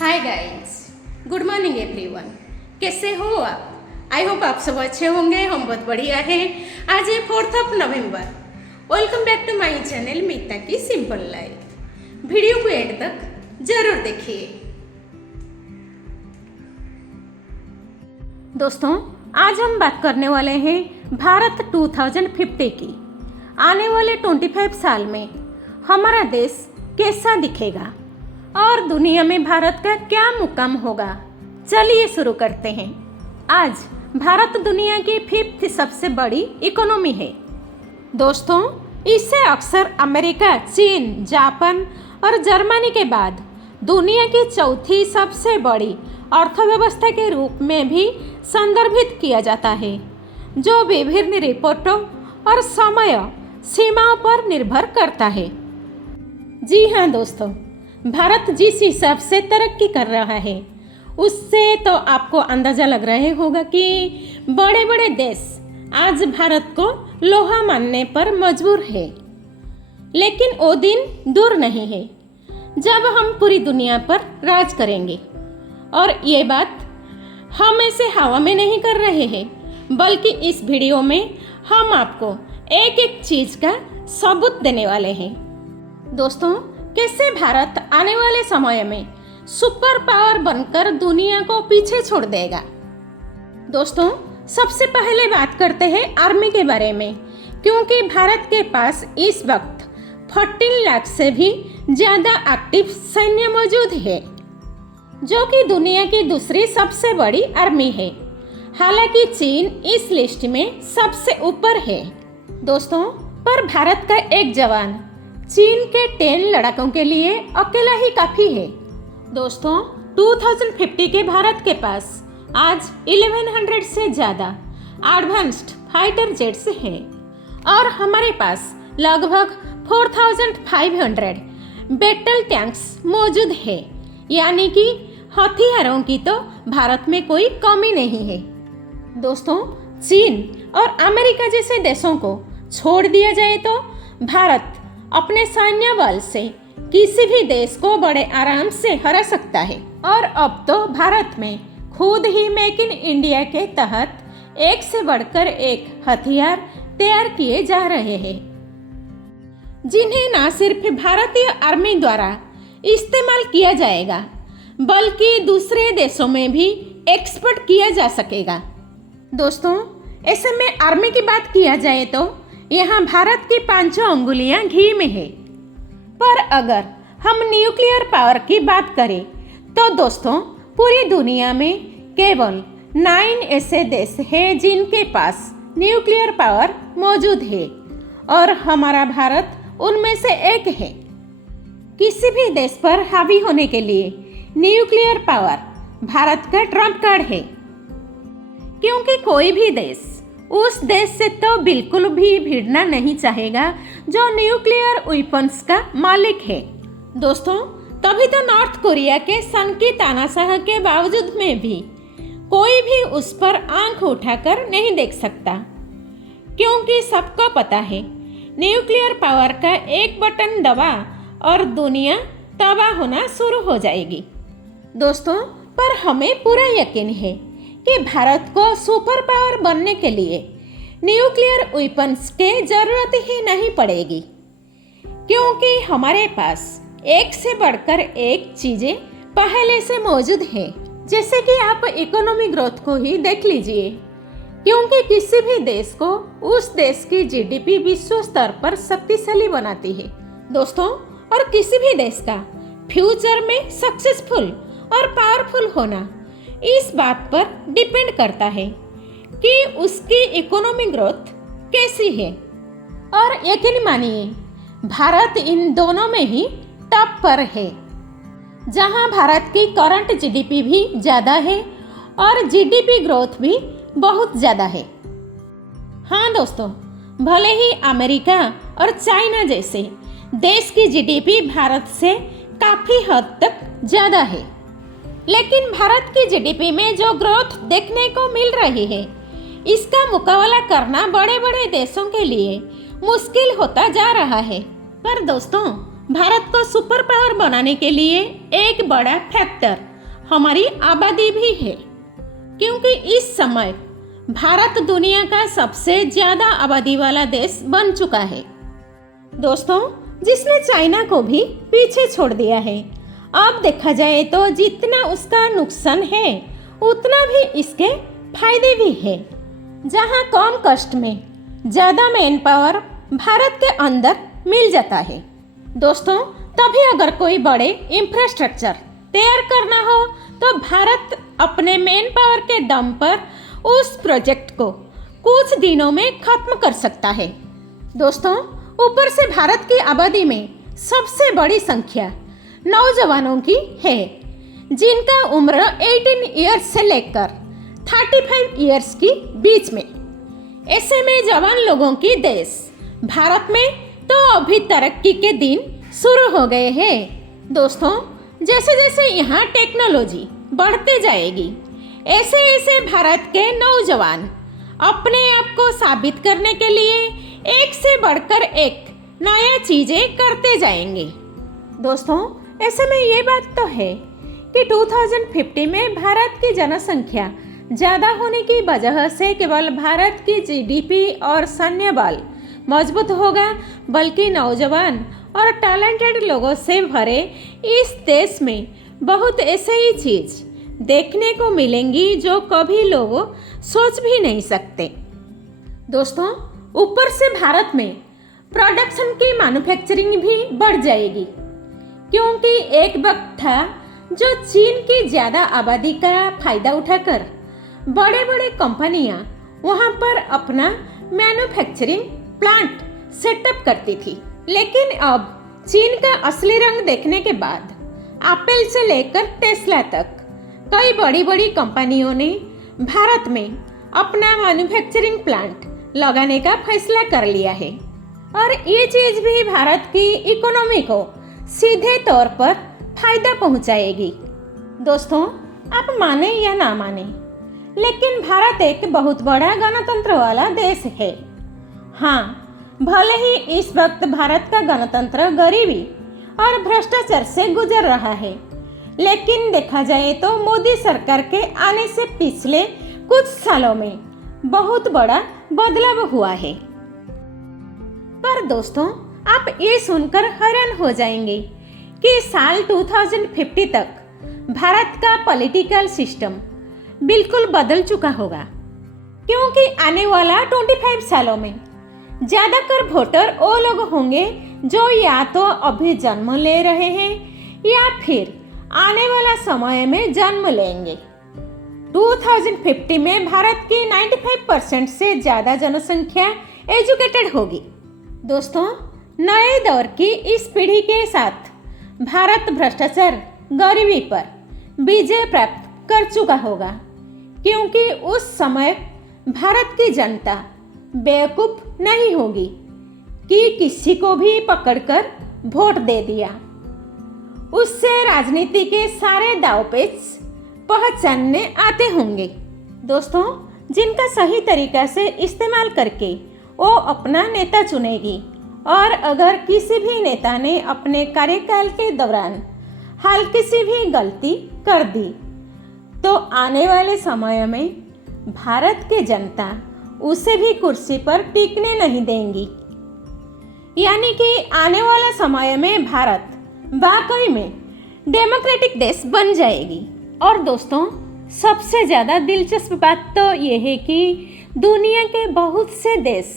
Hi guys, good morning everyone. कैसे हो आप? आई होप आप सब अच्छे होंगे। हम बहुत बढ़िया हैं। आज है 4 नवंबर। Welcome back to my channel Meeta की सिंपल लाइफ। वीडियो को एंड तक जरूर देखिए। दोस्तों, आज हम बात करने वाले हैं भारत 2050 की। आने वाले 25 साल में हमारा देश कैसा दिखेगा और दुनिया में भारत का क्या मुकाम होगा। चलिए शुरू करते हैं। आज भारत दुनिया की 5th सबसे बड़ी इकोनॉमी है। दोस्तों, इसे अक्सर अमेरिका, चीन, जापान और जर्मनी के बाद दुनिया की 4थी सबसे बड़ी अर्थव्यवस्था के रूप में भी संदर्भित किया जाता है, जो विभिन्न रिपोर्टों और समय सीमाओं पर निर्भर करता है। जी हाँ दोस्तों, भारत जिस हिसाब से तरक्की कर रहा है उससे तो आपको अंदाज़ा लग रहा होगा कि बड़े बड़े देश आज भारत को लोहा मानने पर मजबूर है। लेकिन वो दिन दूर नहीं है जब हम पूरी दुनिया पर राज करेंगे। और ये बात हम ऐसे हवा में नहीं कर रहे हैं, बल्कि इस वीडियो में हम आपको एक एक चीज़ का सबूत देने वाले हैं। दोस्तों, कैसे भारत आने वाले समय में सुपर पावर बनकर दुनिया को पीछे छोड़ देगा। दोस्तों, सबसे पहले बात करते हैं आर्मी के बारे में, क्योंकि भारत के पास इस वक्त 14 लाख से भी ज़्यादा एक्टिव सैन्य मौजूद है, जो कि दुनिया की दूसरी सबसे बड़ी आर्मी है। हालांकि चीन इस लिस्ट में सबसे ऊपर है। दोस्तों, पर भारत का एक जवान चीन के 10 लड़ाकों के लिए अकेला ही काफ़ी है। दोस्तों, 2050 के भारत के पास आज 1100 से ज़्यादा एडवांस्ड फाइटर जेट्स हैं और हमारे पास लगभग 4500 बैटल टैंक्स मौजूद है। यानी कि हथियारों की तो भारत में कोई कमी नहीं है। दोस्तों, चीन और अमेरिका जैसे देशों को छोड़ दिया जाए तो भारत अपने सैन्य बल से किसी भी देश को बड़े आराम से हरा सकता है। और अब तो भारत में खुद ही मेक इन इंडिया के तहत एक से बढ़कर एक हथियार तैयार किए जा रहे हैं, जिन्हें न सिर्फ भारतीय आर्मी द्वारा इस्तेमाल किया जाएगा, बल्कि दूसरे देशों में भी एक्सपोर्ट किया जा सकेगा। दोस्तों, ऐसे में आर्मी की बात किया जाए तो यहाँ भारत की 5 अंगुलियाँ घी में है। पर अगर हम न्यूक्लियर पावर की बात करें तो दोस्तों, पूरी दुनिया में केवल 9 ऐसे देश हैं जिनके पास न्यूक्लियर पावर मौजूद है और हमारा भारत उनमें से एक है। किसी भी देश पर हावी होने के लिए न्यूक्लियर पावर भारत का ट्रम्प कार्ड है, क्योंकि कोई भी देश उस देश से तो बिल्कुल भी भिड़ना नहीं चाहेगा जो न्यूक्लियर वेपन्स का मालिक है। दोस्तों, तभी तो नॉर्थ कोरिया के सन की तानाशाह के बावजूद में भी कोई भी उस पर आंख उठाकर नहीं देख सकता, क्योंकि सबको पता है न्यूक्लियर पावर का एक बटन दबा और दुनिया तबाह होना शुरू हो जाएगी। दोस्तों, पर हमें पूरा यकीन है कि भारत को सुपर पावर बनने के लिए न्यूक्लियर वेपन्स के जरूरत ही नहीं पड़ेगी, क्योंकि हमारे पास एक से बढ़कर एक चीज़ें पहले से मौजूद हैं। जैसे कि आप इकोनॉमी ग्रोथ को ही देख लीजिए, क्योंकि किसी भी देश को उस देश की जीडीपी विश्व स्तर पर शक्तिशाली बनाती है। दोस्तों, और किसी भी देश का फ्यूचर में सक्सेसफुल और पावरफुल होना इस बात पर डिपेंड करता है कि उसकी इकोनॉमी ग्रोथ कैसी है। और यकीन मानिए, भारत इन दोनों में ही टॉप पर है, जहां भारत की करंट जीडीपी भी ज़्यादा है और जीडीपी ग्रोथ भी बहुत ज़्यादा है। हाँ दोस्तों, भले ही अमेरिका और चाइना जैसे देश की जीडीपी भारत से काफ़ी हद तक ज़्यादा है, लेकिन भारत की जीडीपी में जो ग्रोथ देखने को मिल रही है, इसका मुकाबला करना बड़े बड़े देशों के लिए मुश्किल होता जा रहा है। पर दोस्तों, भारत को सुपर पावर बनाने के लिए एक बड़ा फैक्टर हमारी आबादी भी है, क्योंकि इस समय भारत दुनिया का सबसे ज़्यादा आबादी वाला देश बन चुका है दोस्तों, जिसने चाइना को भी पीछे छोड़ दिया है। अब देखा जाए तो जितना उसका नुकसान है उतना भी इसके फायदे भी है। जहां कम कष्ट में ज़्यादा मैन पावर भारत के अंदर मिल जाता है दोस्तों, तभी अगर कोई बड़े इंफ्रास्ट्रक्चर तैयार करना हो तो भारत अपने मैन पावर के दम पर उस प्रोजेक्ट को कुछ दिनों में खत्म कर सकता है दोस्तों। ऊपर से भारत की आबादी में सबसे बड़ी संख्या नौजवानों की है, जिनका उम्र 18 ईयर्स से लेकर 35 ईयर्स की बीच में। ऐसे में जवान लोगों की देश भारत में तो अभी तरक्की के दिन शुरू हो गए हैं दोस्तों। जैसे जैसे यहाँ टेक्नोलॉजी बढ़ते जाएगी, ऐसे ऐसे भारत के नौजवान अपने आप को साबित करने के लिए एक से बढ़कर एक नया चीज़ें करते जाएंगे दोस्तों। ऐसे में ये बात तो है कि 2050 में भारत की जनसंख्या ज़्यादा होने की वजह से केवल भारत की जीडीपी और सैन्य बल मजबूत होगा, बल्कि नौजवान और टैलेंटेड लोगों से भरे इस देश में बहुत ऐसे ही चीज़ देखने को मिलेंगी जो कभी लोग सोच भी नहीं सकते दोस्तों। ऊपर से भारत में प्रोडक्शन की मैन्युफैक्चरिंग भी बढ़ जाएगी, क्योंकि एक वक्त था जो चीन की ज़्यादा आबादी का फायदा उठाकर बड़े बड़े कंपनियां वहां पर अपना मैन्युफैक्चरिंग प्लांट सेटअप करती थी। लेकिन अब चीन का असली रंग देखने के बाद एप्पल से लेकर टेस्ला तक कई बड़ी बड़ी कंपनियों ने भारत में अपना मैन्युफैक्चरिंग प्लांट लगाने का फैसला कर लिया है, और ये चीज़ भी भारत की इकोनॉमी को सीधे तौर पर फायदा पहुंचाएगी दोस्तों। आप माने या ना माने, लेकिन भारत एक बहुत बड़ा गणतंत्र वाला देश है। हाँ, भले ही इस वक्त भारत का गणतंत्र गरीबी और भ्रष्टाचार से गुजर रहा है, लेकिन देखा जाए तो मोदी सरकार के आने से पिछले कुछ सालों में बहुत बड़ा बदलाव हुआ है। पर दोस्तों, आप ये सुनकर हैरान हो जाएंगे कि साल 2050 तक भारत का पॉलिटिकल सिस्टम बिल्कुल बदल चुका होगा, क्योंकि आने वाला 25 सालों में ज़्यादातर वोटर वो लोग होंगे जो या तो अभी जन्म ले रहे हैं या फिर आने वाला समय में जन्म लेंगे। 2050 में भारत की 95% से ज़्यादा जनसंख्या एजुकेटेड होगी दोस्तों। नए दौर की इस पीढ़ी के साथ भारत भ्रष्टाचार, गरीबी पर विजय प्राप्त कर चुका होगा, क्योंकि उस समय भारत की जनता बेवकूफ़ नहीं होगी कि किसी को भी पकड़कर वोट दे दिया। उससे राजनीति के सारे दांवपेच पहचानने आते होंगे दोस्तों, जिनका सही तरीका से इस्तेमाल करके वो अपना नेता चुनेगी। और अगर किसी भी नेता ने अपने कार्यकाल के दौरान हल्की सी भी गलती कर दी तो आने वाले समय में भारत की जनता उसे भी कुर्सी पर टिकने नहीं देंगी। यानी कि आने वाला समय में भारत वाकई में डेमोक्रेटिक देश बन जाएगी। और दोस्तों, सबसे ज़्यादा दिलचस्प बात तो ये है कि दुनिया के बहुत से देश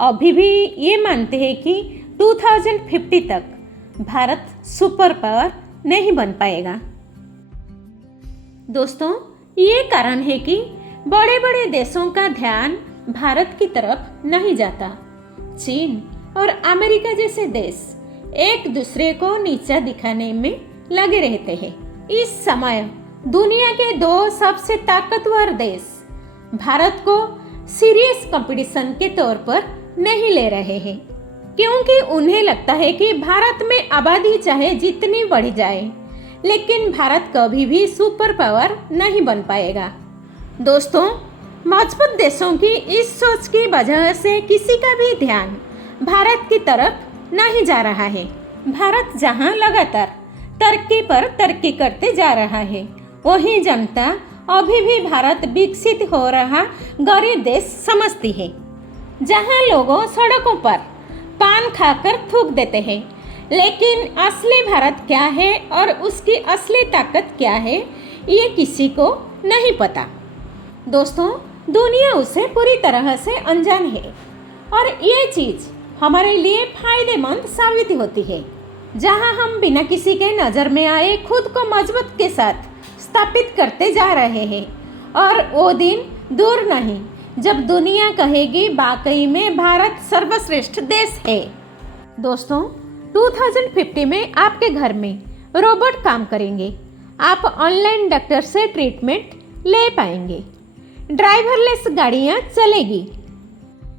अभी भी ये मानते हैं कि 2050 तक भारत सुपर पावर नहीं बन पाएगा दोस्तों। ये कारण है कि बड़े बड़े देशों का ध्यान भारत की तरफ नहीं जाता। चीन और अमेरिका जैसे देश एक दूसरे को नीचा दिखाने में लगे रहते हैं। इस समय दुनिया के दो सबसे ताकतवर देश भारत को सीरियस कंपटीशन के तौर पर नहीं ले रहे हैं, क्योंकि उन्हें लगता है कि भारत में आबादी चाहे जितनी बढ़ जाए, लेकिन भारत कभी भी सुपर पावर नहीं बन पाएगा दोस्तों। मजबूत देशों की इस सोच की वजह से किसी का भी ध्यान भारत की तरफ नहीं जा रहा है। भारत जहां लगातार तरक्की पर तरक्की करते जा रहा है, वही जनता अभी भी भारत विकसित हो रहा गरीब देश समझती है, जहां लोगों सड़कों पर पान खाकर थूक देते हैं। लेकिन असली भारत क्या है और उसकी असली ताकत क्या है, ये किसी को नहीं पता। दोस्तों, दुनिया उसे पूरी तरह से अनजान है और ये चीज़ हमारे लिए फायदेमंद साबित होती है, जहां हम बिना किसी के नज़र में आए खुद को मजबूत के साथ स्थापित करते जा रहे हैं। और वो दिन दूर नहीं जब दुनिया कहेगी वाकई में भारत सर्वश्रेष्ठ देश है। दोस्तों, 2050 में आपके घर में रोबोट काम करेंगे, आप ऑनलाइन डॉक्टर से ट्रीटमेंट ले पाएंगे, ड्राइवरलेस गाड़ियाँ चलेगी।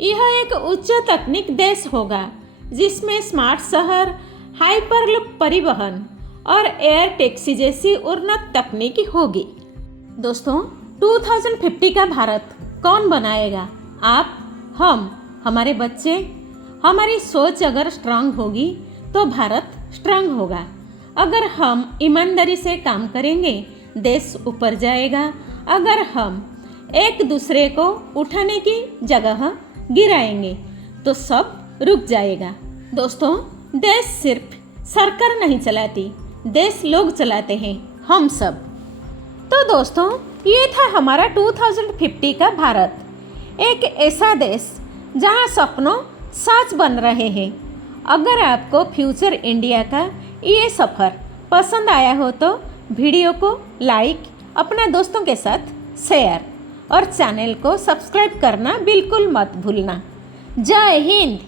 यह एक उच्च तकनीक देश होगा जिसमें स्मार्ट शहर, हाइपरलूप परिवहन और एयर टैक्सी जैसी उन्नत तकनीकी होगी। दोस्तों, 2050 का भारत कौन बनाएगा? आप, हम, हमारे बच्चे। हमारी सोच अगर स्ट्रांग होगी तो भारत स्ट्रांग होगा। अगर हम ईमानदारी से काम करेंगे, देश ऊपर जाएगा। अगर हम एक दूसरे को उठाने की जगह गिराएंगे तो सब रुक जाएगा। दोस्तों, देश सिर्फ सरकार नहीं चलाती, देश लोग चलाते हैं, हम सब। तो दोस्तों, ये था हमारा 2050 का भारत, एक ऐसा देश जहां सपनों सच बन रहे हैं। अगर आपको फ्यूचर इंडिया का ये सफ़र पसंद आया हो तो वीडियो को लाइक, अपना दोस्तों के साथ शेयर और चैनल को सब्सक्राइब करना बिल्कुल मत भूलना। जय हिंद।